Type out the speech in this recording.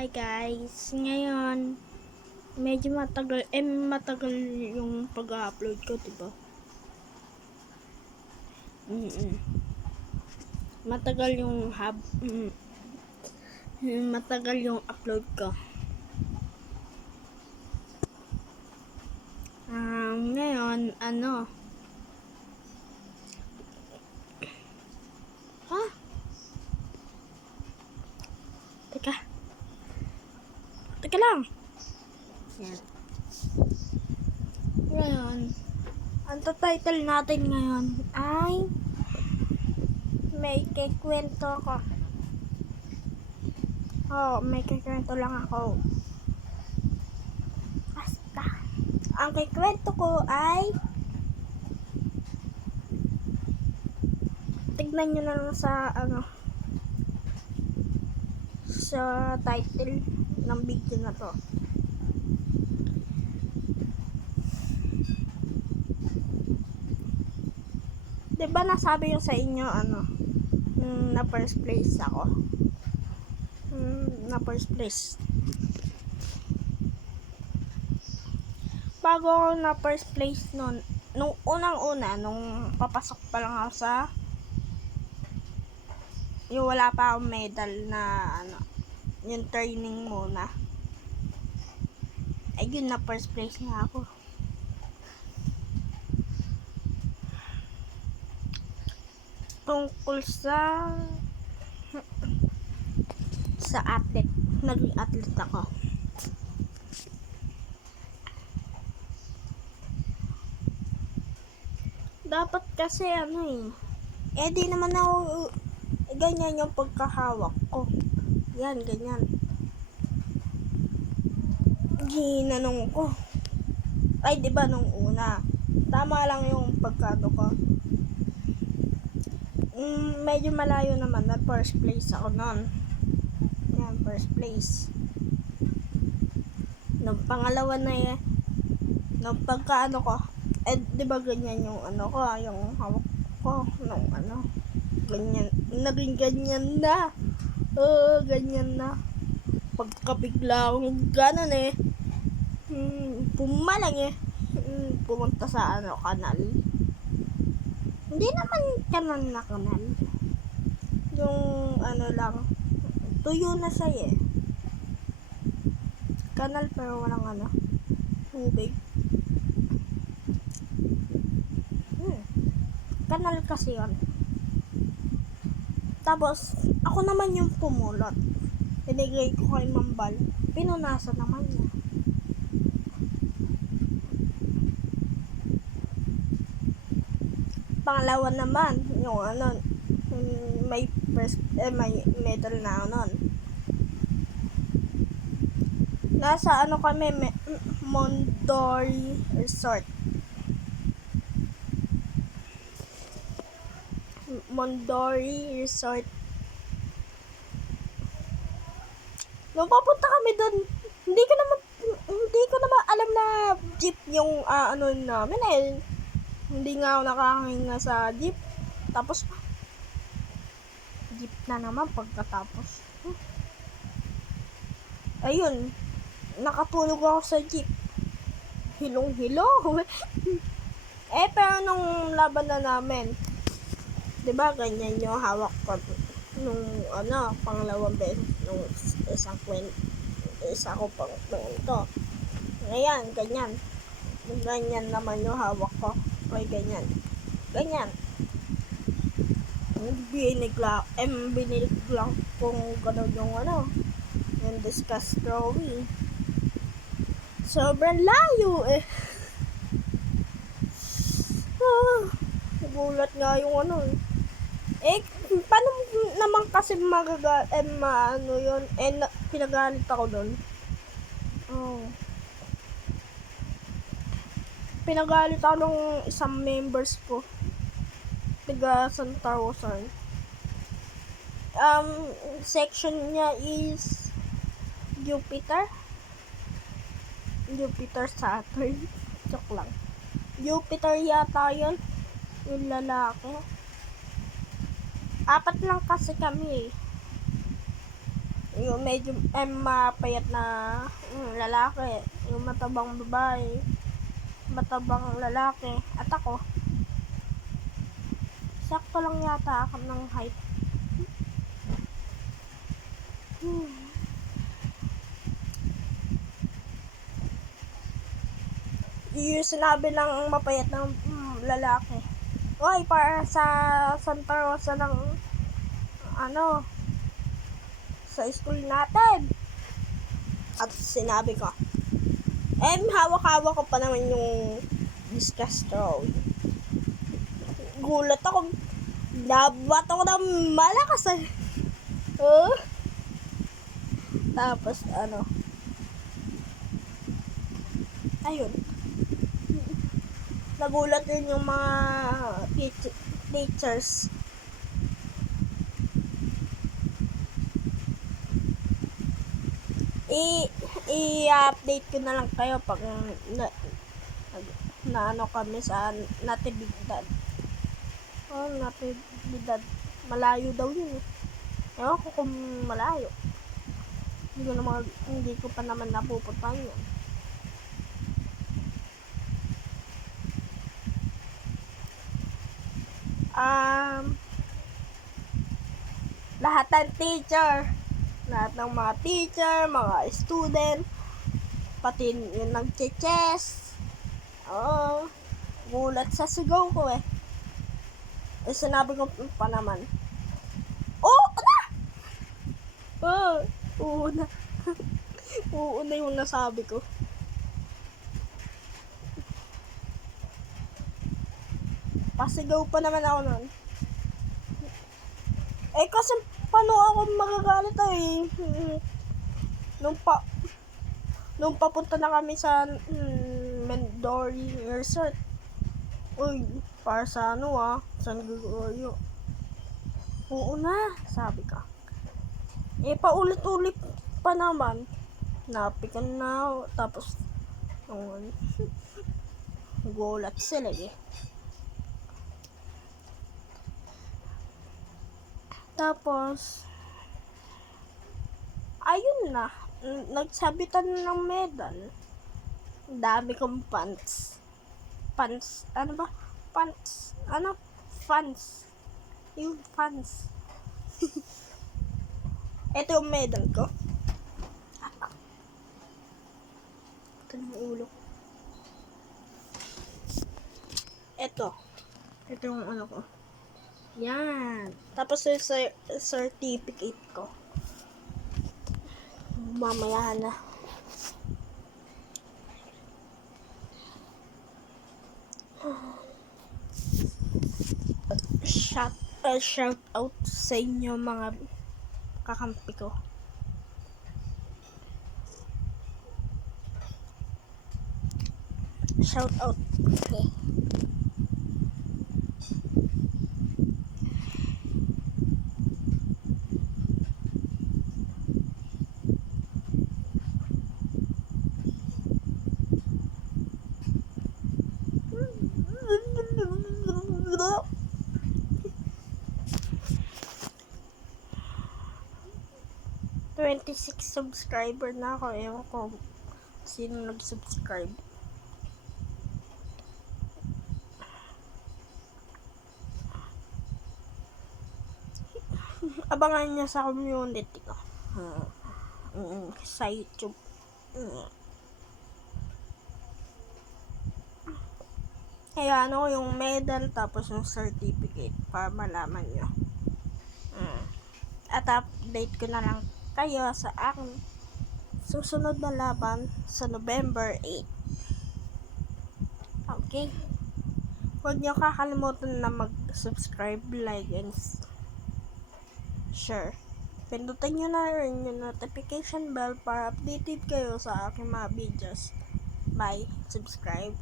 Hi guys, ngayon medyo matagal yung pag-upload ko, diba? Matagal yung matagal yung upload ko. Ngayon Teka lang. Yan. Ngayon, ang title natin ngayon ay may kikwento ako. May kikwento lang ako. Basta. Ang kikwento ko ay tignan nyo na lang sa sa title ng video na to. Diba nasabi yung sa inyo na first place ako? Na first place. Bago ako na first place nung unang-una, nung papasok pa lang ako sa yung wala pa akong medal na yung training muna. Ayun, na first place na ako. Tungkol sa athlete. Naging athlete ako. Dapat kasi di naman ako ganyan yung pagkahawak ko. Yan, ganyan. Ginanong ko. Ay, diba nung una, tama lang yung pagkado ko. Medyo malayo naman na first place ako nun. Yan, first place. Nung pangalawa na nung pagkaano ko, diba ganyan yung yung hawak ko, nung ganyan, naging ganyan na. Ganyan na. Pagkabigla akong ganon pumalang pumunta sa kanal. Hindi naman kanal na kanal. Yung lang, tuyo na siya kanal pero walang tubig. Kanal kasi yun. Tapos, ako naman yung pumulot. Pinigay ko kay Mambal. Pinunasan naman niya. Pangalawa naman, yung may medal na nun. Nasa kami, Mondori Resort. Mondori Resort. Nung papunta kami doon, hindi ko naman alam na jeep yung namin Hindi nga ako nakakahinga sa jeep. Tapos jeep na naman pagkatapos. Ayun, nakatulog ako sa jeep. Hilong-hilong. Pero nung laban na namin, diba ganyan yung hawak ko nung pangalawang beses nung isa ko pang kwento. Ngayon, ganyan naman yung hawak ko. Okay, ganyan binilig lang kung gano'n yung discuss drawing. Sobrang layo nagulat nga yung paano naman kasi yun pinagalit ako doon. Pinagalit ako ng isang members ko, taga Santa Rosa. Section niya is Jupiter Saturn. Joke lang. Jupiter yata yun, yung lalaki. 4 lang kasi kami Yung medyo mapayat na lalaki. Yung matabang babae. Matabang lalaki. At ako, sakto lang yata ako ng height. Yung sinabi lang mapayat ng lalaki. Oy, para sa Santa Rosa ng sa school natin. At sinabi ko, hawak-hawak ko pa naman yung discuss straw. Gulat ako. Nabat ako ng malakas eh. Tapos ayun. Nagulat din yung mga teachers. I-update ko na lang kayo pag na kami sa Natividad. Natividad. Malayo daw yun eh. Ewan ko kung malayo. Hindi ko pa naman napupuntahan yun. Lahat ng mga teacher, mga student, pati yung nagche-chess. Gulat sa sigaw ko eh. Sinabi ko pa naman, na! Oo na yung nasabi ko. Pasigaw pa naman ako nun. Kasi paano ako magagalit nung papunta na kami sa Mendori Resort. Para sa San Gregorio. Oo na, sabi ka. Paulit-ulit pa naman. Napikan na, tapos gulat sila eh. Tapos, ayun na. Nagsabitan ng medal. Dami kong pants. Fans. Yung fans. Ito yung medal ko. Ito yung ulo. Ito yung ko. Yan. Tapos yung certificate ko. Mamaya na. Shout out sa inyo mga kakampi ko. Shout out. Okay. $26 subscriber na ako. Ewan ko sino nag-subscribe. Abangan niya sa community ko. Sa YouTube. Kaya yung medal tapos yung certificate para malaman nyo. At update ko na lang kayo sa aking susunod na laban sa November 8. Okay? Huwag nyo kakalimutan na mag-subscribe, like, and share. Pindutin nyo na rin yung notification bell para updated kayo sa aking mga videos. Bye. Subscribe.